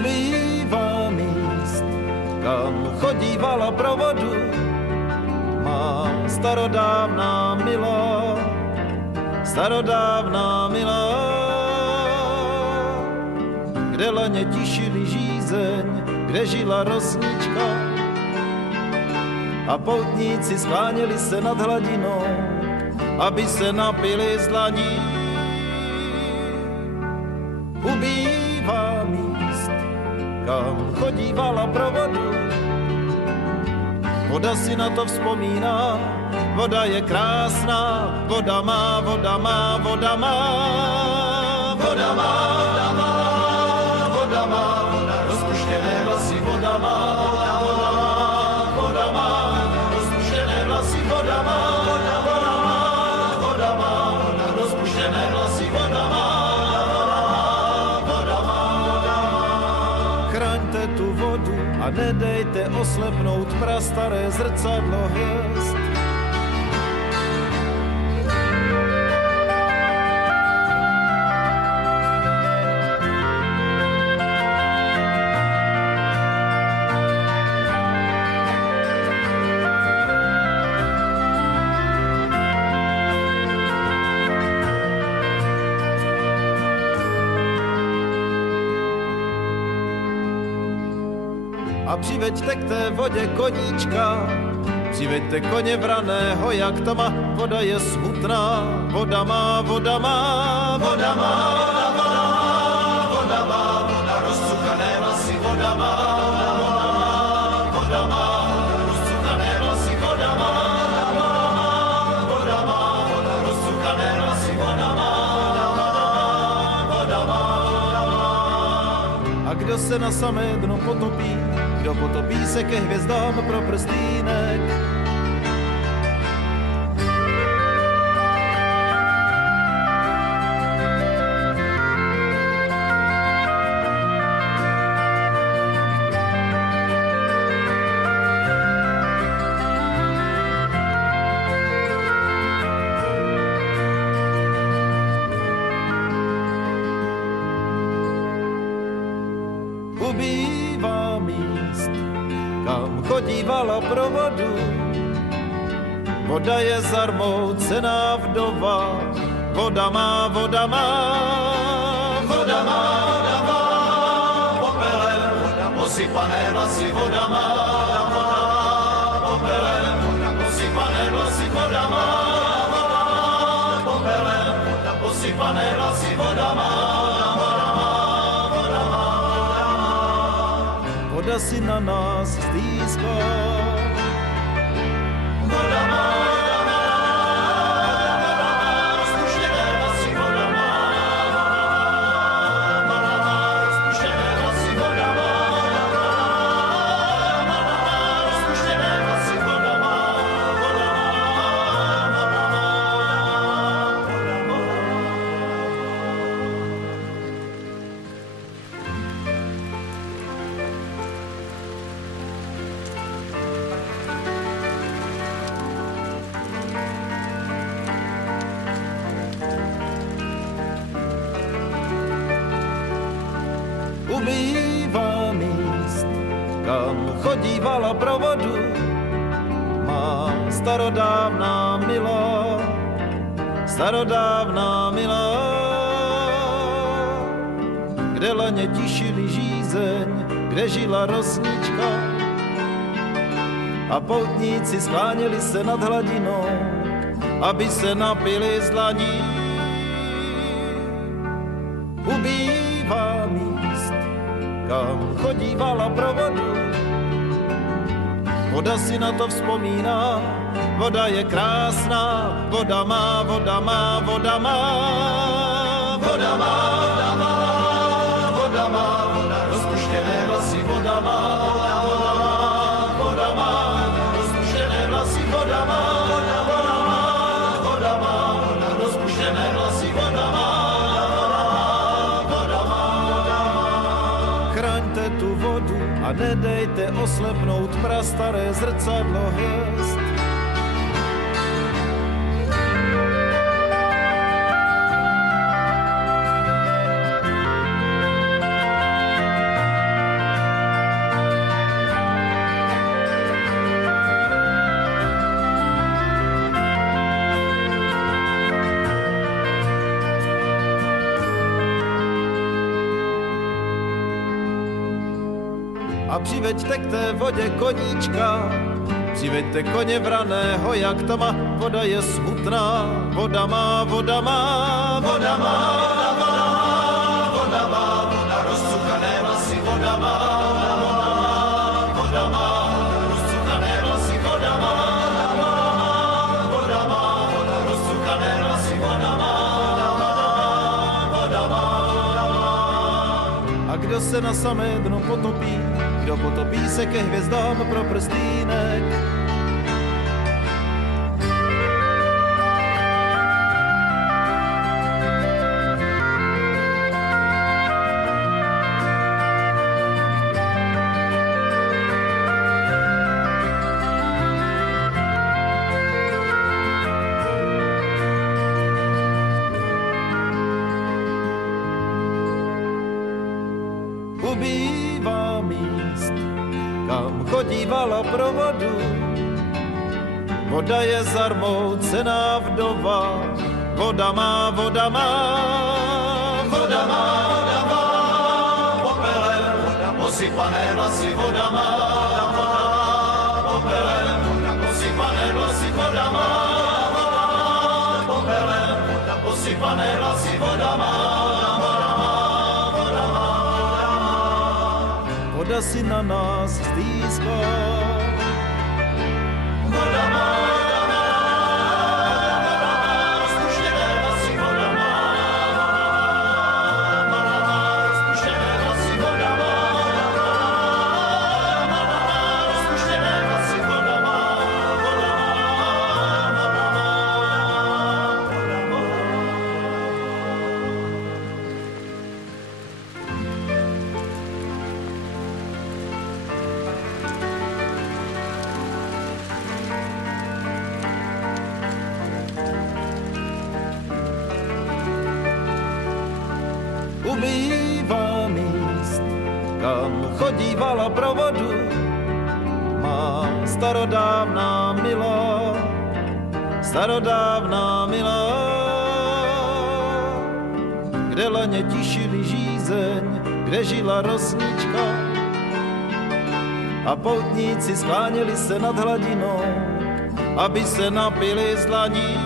Ubývá míst, kam chodívala pro vodu má starodávná milá, starodávná milá, kde laně tišili žízeň, kde žila rosnička a poutníci skláněli se nad hladinou, aby se napili z dlaní. Ubývá míst, kam chodívala pro vodu, voda si na to vzpomíná, voda je krásná, voda má, voda má, voda má, voda má, voda má, voda má, voda rozpuštěné vlasy, voda má, voda má, voda má, rozpuštěné vlasy, voda má, voda má, voda má, voda rozpuštěné vlasy, voda má, voda má, voda má. Chraňte tu vodu a nedejte oslepnout prastaré zrcadlo hvězd. A přiveďte k té vodě koníčka, přiveďte koně vraného, jak to má, voda je smutná, voda má, voda má, voda má, voda má, voda má, voda rozcukané vlasy, voda má, voda má, rozcukané vlasy, voda má, voda má, voda rozcukané vlasy, voda má, voda má, voda má. A kdo se na samé dno potopí, kdo potopí se ke hvězdám pro prstýnek. Ubývá míst, kam chodívala pro vodu, voda je zarmoucená vdova, voda má, voda má, voda má, voda má, popelem, voda posypané vlasy, voda má, popelem, voda posypané vlasy, voda má, popelem, voda posypané vlasy, voda má. Voda si na nás stýská. Voda má, rozpuštěné vlasy, voda má, rozpuštěné vlasy, voda má, rozpuštěné vlasy, voda má, voda má. Ubývá míst, kam chodívala pro vodu má starodávná milá, starodávná milá, kde laně tišili žízeň, kde žila rosnička a poutníci skláněli se nad hladinou, aby se napili z dlaní. Ubývá míst, kam chodívala pro vodu, voda si na to vzpomíná, voda je krásná, voda má, voda má, voda má, voda má, voda má, voda má, voda rozpuštěné vlasy, voda má, voda má, rozpuštěné vlasy, voda má, voda má, voda rozpuštěné vlasy, voda má. Chraňte tu vodu a nedejte oslepnout prastaré zrcadlo hvězd. A přiveďte k té vodě koníčka, přiveďte koně vraného jak tma, voda je smutná, voda má, voda má, voda má, voda má, voda má, voda rozcukané vlasy, voda má, voda má, rozcukané vlasy, voda má, voda má, voda rozcukané vlasy, voda má, voda má. A kdo se na samé dno potopí, kdo potopí se ke hvězdám pro prstýnek. Ubývá míst, kam chodívala pro vodu. Voda je zarmoucená vdova, voda má, voda má, voda má, voda má, popelem, voda posypané vlasy, voda má, popelem, voda posypané vlasy, voda má, popelem, voda posypané vlasy, voda má. Voda si na nás stýská. Voda má, rozpuštěné vlasy, voda má, rozpuštěné vlasy, voda má, rozpuštěné vlasy, voda má, voda má, voda má. Ubývá míst, kam chodívala pro vodu má starodávná milá, starodávná milá, kde laně tišili žízeň, kde žila rosnička a poutníci skláněli se nad hladinou, aby se napili z dlaní.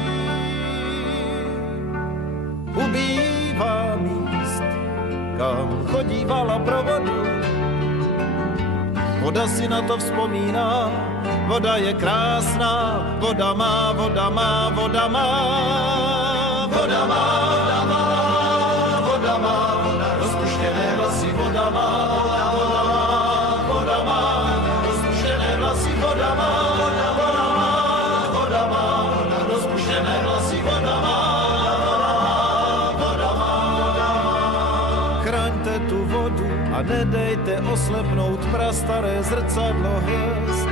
Ubývá míst, kam chodívala pro vodu. Voda si na to vzpomíná, voda je krásná, voda má, voda má, voda má, voda má, voda má, voda má, voda rozpuštěné vlasy, voda má, voda má, rozpuštěné vlasy, voda má, voda má, voda má, voda rozpuštěné vlasy, voda má. Chraňte tu vodu a nedejte oslepnout prastaré zrcadlo hvězd.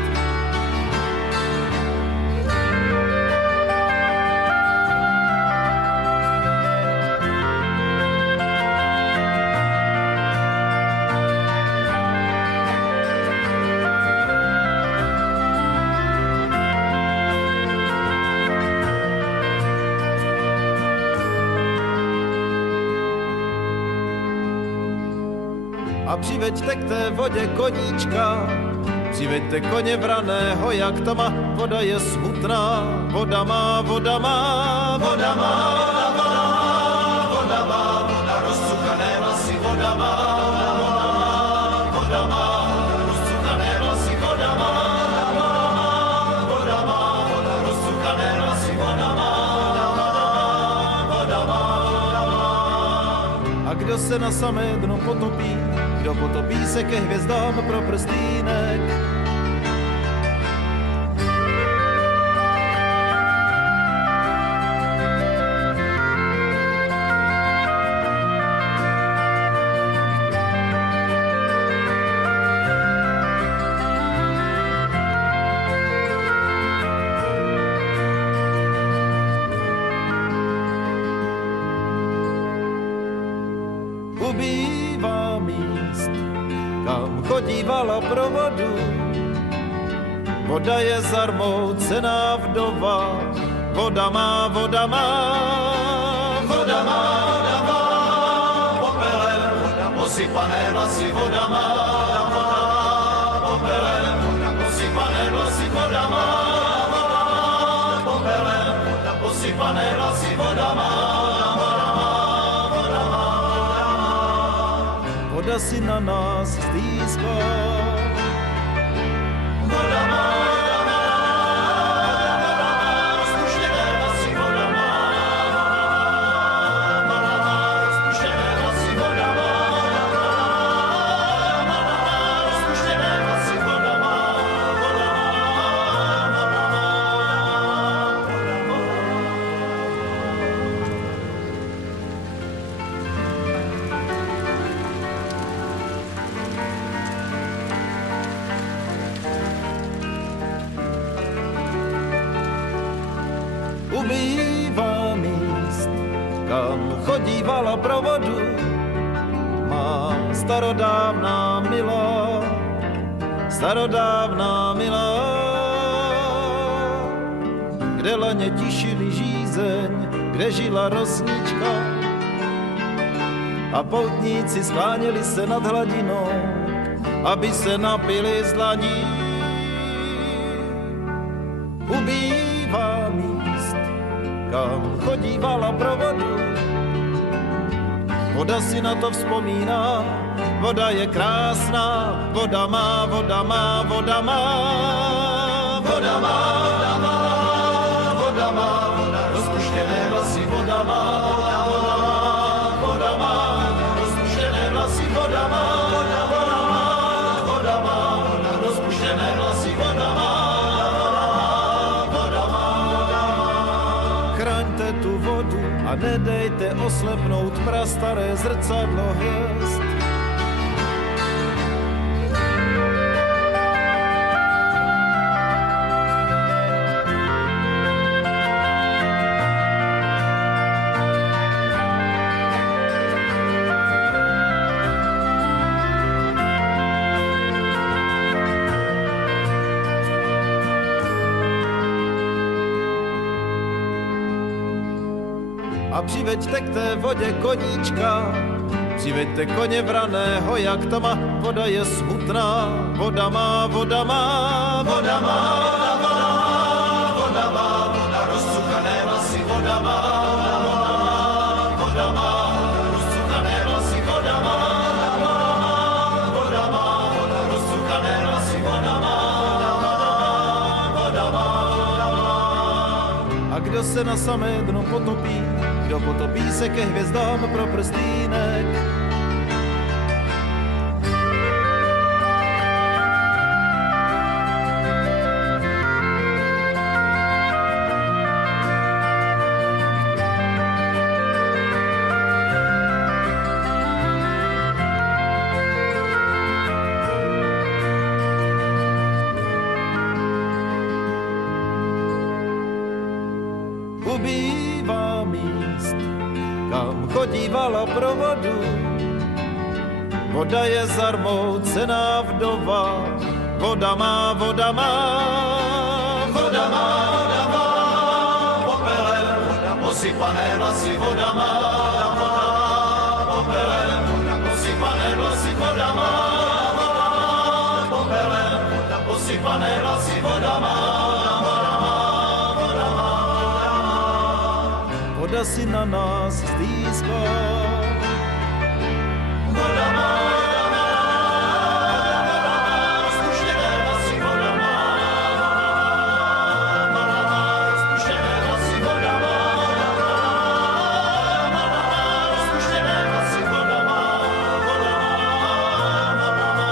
A přiveďte k té vodě koníčka, přiveďte koně vraného jak tma, voda je smutná, voda má, voda má, voda má, voda má, voda má, voda rozcukané vlasy, voda má, voda má, rozcukané vlasy, voda má, voda má, voda rozcukané vlasy, voda má, voda má. A kdo se na samé dno potopí, kdo potopí se ke hvězdám pro prstýnek. Ubývá míst, kam chodívala pro vodu. Voda je zarmoucená vdova, voda má, voda má, voda má, voda má, popelem, voda posypané vlasy, voda má, popelem, posypané vlasy voda má, popelem, posypané vlasy voda má, voda si na nás stýská. Voda má, rozpuštěné vlasy voda má, rozpuštěné vlasy voda má, rozpuštěné vlasy voda má, voda má. Ubývá míst, kam chodívala pro vodu má starodávná milá, starodávná milá, kde laně tišili žízeň, kde žila rosnička a poutníci skláněli se nad hladinou, aby se napili z dlaní. Ubývá míst, kam chodívala pro vodu, voda si na to vzpomíná, voda je krásná, voda má, voda má, voda má, voda má, voda má, voda má, rozpuštěné vlasy voda má, voda má, rozpuštěné vlasy voda má, voda má, rozpuštěné vlasy voda má. Chraňte tu vodu a nedejte oslepnout prastaré zrcadlo hvězd. A přiveďte k té vodě koníčka, přiveďte koně vraného jak tma, voda je smutná, voda má, voda má, voda má, voda má, voda rozcukané vlasy, voda má, voda má, rozcukané vlasy, voda má, voda má, voda rozcukané vlasy, voda má, voda má. A kdo se na samé dno potopí, kdo potopí se ke hvězdám pro prstýnek. Ubývá míst, kam chodívala pro vodu, voda je zarmoucená vdova, voda má, voda má, voda má, voda má, popelem, posypané vlasy, voda má, popelem, posypané vlasy, voda má, popelem, posypané vlasy, voda má. Voda si na nás stýská. Voda má, rozpuštěné vlasy, voda má, rozpuštěné vlasy, voda má, rozpuštěné vlasy, voda má, voda má.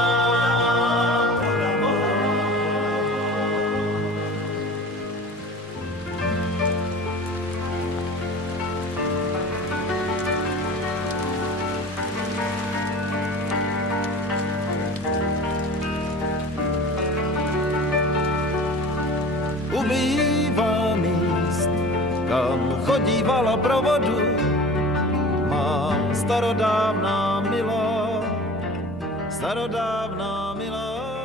Ubývá míst, kam chodívala pro vodu má starodávná milá, starodávná milá.